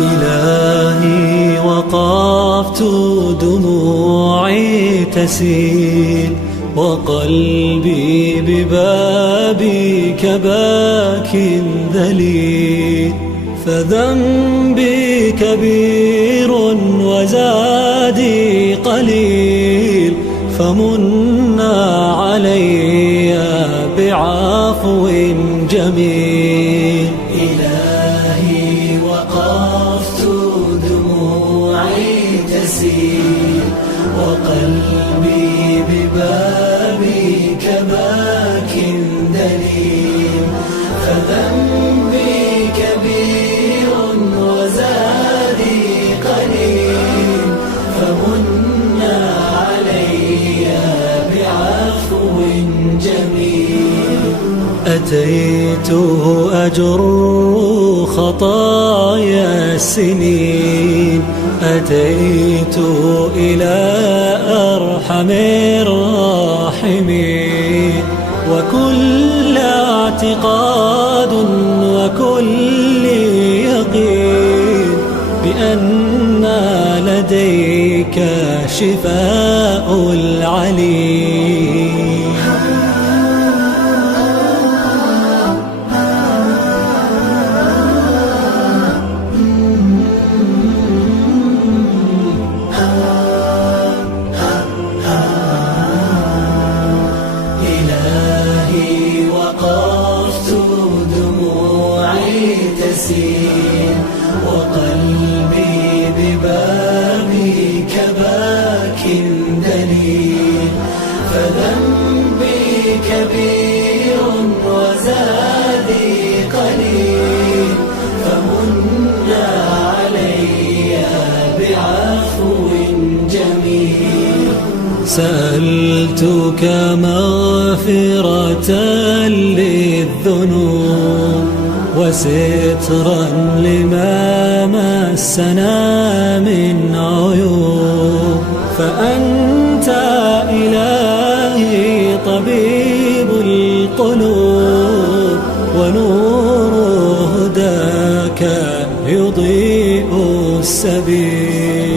إلهي وقفت دموعي تسيل وقلبي ببابك باك ذليل، فذنبي كبير وزادي قليل، فمن علي بعفو جميل. إلهي وقفت دموعي تسيل وقلبي ببابك باك دليل، فذنبي كبير وزادي قليل، فمن علي بعفو جميل. أتيت أجر خطايا السنين، أتيت إلى أرحم الراحمين، وكل اعتقاد وكل يقين بأن لديك شفاء العليل. وقلبي ببابك باك دليل، فذنبي كبير وزادي قليل، فمن علي بعفو جميل. سألتك مغفرة للذنوب وسترا لما مسنا من عيوب، فأنت إلهي طبيب القلوب، ونور هداك يضيء السبيل.